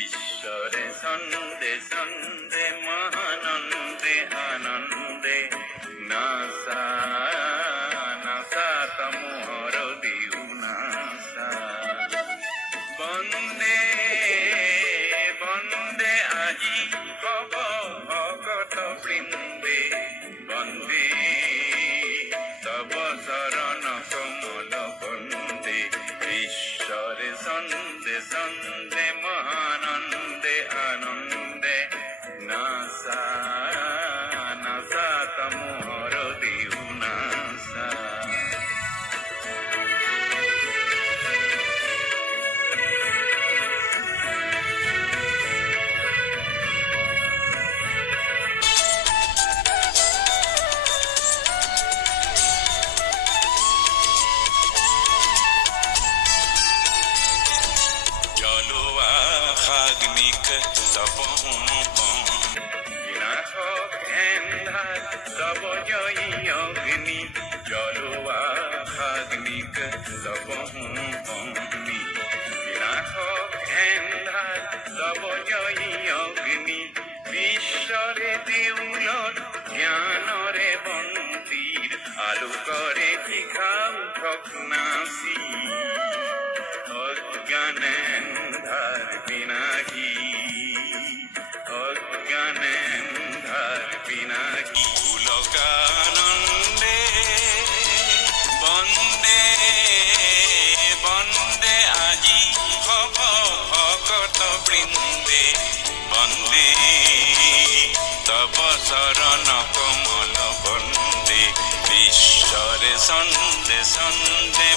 ঈশ্বরে সন্দে সন্দে মহানন্দে আনন্দে NASA NASA তমোহর দিউ NASA বন্দে বন্দে আজি কব ভকত বৃন্দে বন্দে তব শরণ কমল বন্দে ঈশ্বরে সন্দে সন্দে মহানন্দে আনন্দে নাসা নাসা তমোহর দিউ NASA Agnik tapon Vinashok endhar sabojoy ogni jolwa agnik tapon Vinashok endhar sabojoy ogni ঈশ্বরে দেউলর জ্ঞানরে বন্তির আলো করে ভিখাউ ঠকনাসি অজ্ঞানেন্ধার পিনাকি অজ্ঞানেন্ধার পিনাকি পুলকানন্দে বন্দে বন্দে আজি খব ভকত বৃন্দে বন্দে তব শরণ কমল বন্দে ঈশ্বরে সন্দে সন্দে